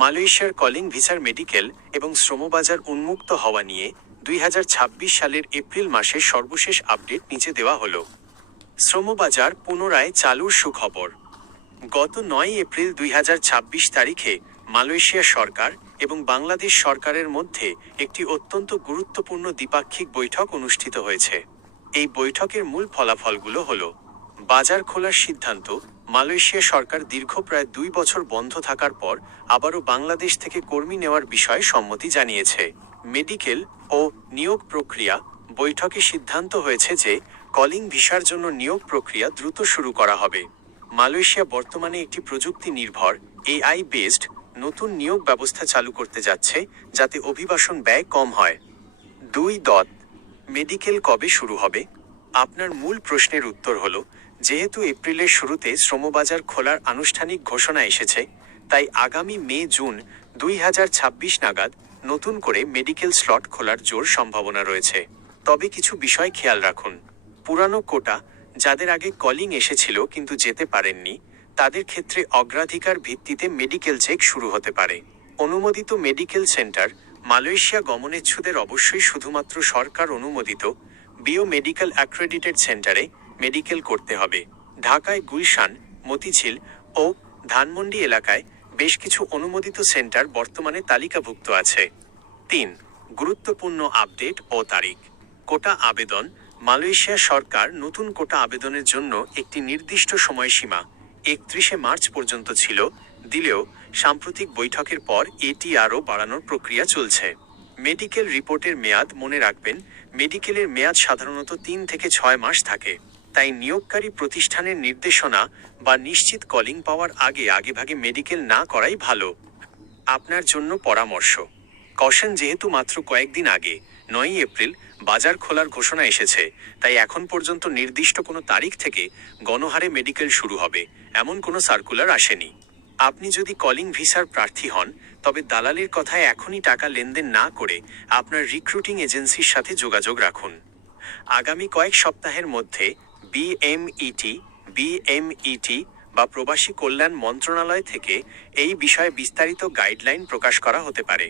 মালয়েশিয়ার কলিং ভিসার মেডিকেল এবং শ্রমবাজার উন্মুক্ত হওয়া নিয়ে 2026 সালের এপ্রিল মাসের সর্বশেষ আপডেট নিচে দেওয়া হলো। শ্রমবাজার পুনরায় চালুর সুখবর। গত 9 এপ্রিল 2026 তারিখে মালয়েশিয়া সরকার এবং বাংলাদেশ সরকারের মধ্যে একটি অত্যন্ত গুরুত্বপূর্ণ দ্বিপাক্ষিক বৈঠক অনুষ্ঠিত হয়েছে। এই বৈঠকের মূল ফলাফলগুলো হলো: বাজার খোলার সিদ্ধান্ত। মালয়েশিয়া সরকার দীর্ঘ প্রায় 2 বছর বন্ধ থাকার পর আবারও বাংলাদেশ থেকে কর্মী নেওয়ার বিষয়ে সম্মতি জানিয়েছে। মেডিকেল ও নিয়োগ প্রক্রিয়া। বৈঠকে সিদ্ধান্ত হয়েছে যে কলিং ভিসার জন্য নিয়োগ প্রক্রিয়া দ্রুত শুরু করা হবে। মালয়েশিয়া বর্তমানে একটি প্রযুক্তি নির্ভর এআই বেসড নতুন নিয়োগ ব্যবস্থা চালু করতে যাচ্ছে, যাতে অভিবাসন ব্যয় কম হয়। 2. মেডিকেল কবে শুরু হবে? আপনার মূল প্রশ্নের উত্তর হলো, যেহেতু এপ্রিলের শুরুতে শ্রমবাজার খোলার আনুষ্ঠানিক ঘোষণা এসেছে, তাই আগামী মে-জুন 2026 নাগাদ নতুন করে মেডিকেল স্লট খোলার জোর সম্ভাবনা রয়েছে। তবে কিছু বিষয় খেয়াল রাখুন। পুরানো কোটা, যাদের আগে কলিং এসেছিল কিন্তু যেতে পারেননি, তাদের ক্ষেত্রে অগ্রাধিকার ভিত্তিতে মেডিকেল চেক শুরু হতে পারে। অনুমোদিত মেডিকেল সেন্টার। মালয়েশিয়া গমনেচ্ছুদের অবশ্যই শুধুমাত্র সরকার অনুমোদিত মেডিকেল অ্যাক্রেডিটেড সেন্টারে মেডিকেল করতে হবে। ঢাকায় গুলশান, মতিঝিল ও ধানমন্ডি এলাকায় বেশ কিছু অনুমোদিত সেন্টার বর্তমানে তালিকাভুক্ত আছে। 3. গুরুত্বপূর্ণ আপডেট ও তারিখ। কোটা আবেদন। মালয়েশিয়া সরকার নতুন কোটা আবেদনের জন্য একটি নির্দিষ্ট সময়সীমা 31 মার্চ পর্যন্ত ছিল, দিলেও সাম্প্রতিক বৈঠকের পর এটি আরও বাড়ানোর প্রক্রিয়া চলছে। মেডিকেল রিপোর্টের মেয়াদ। মনে রাখবেন, মেডিকেলের মেয়াদ সাধারণত 3 থেকে 6 মাস থাকে। তাই নিয়োগকারী প্রতিষ্ঠানের নির্দেশনা বা নিশ্চিত কলিং পাওয়ার আগেভাগে মেডিকেল না করাই ভালো। আপনার জন্য পরামর্শ। কশন, যেহেতু মাত্র কয়েকদিন আগে 9 এপ্রিল বাজার খোলার ঘোষণা এসেছে, তাই এখন পর্যন্ত নির্দিষ্ট কোনো তারিখ থেকে গণহারে মেডিকেল শুরু হবে এমন কোনো সার্কুলার আসেনি। আপনি যদি কলিং ভিসার প্রার্থী হন, তবে দালালির কথায় এখনই টাকা লেনদেন না করে আপনার রিক্রুটিং এজেন্সির সাথে যোগাযোগ রাখুন। আগামী কয়েক সপ্তাহের মধ্যে বিএমইটি বা প্রবাসী কল্যাণ মন্ত্রণালয় থেকে এই বিষয়ে বিস্তারিত গাইডলাইন প্রকাশ করা হতে পারে।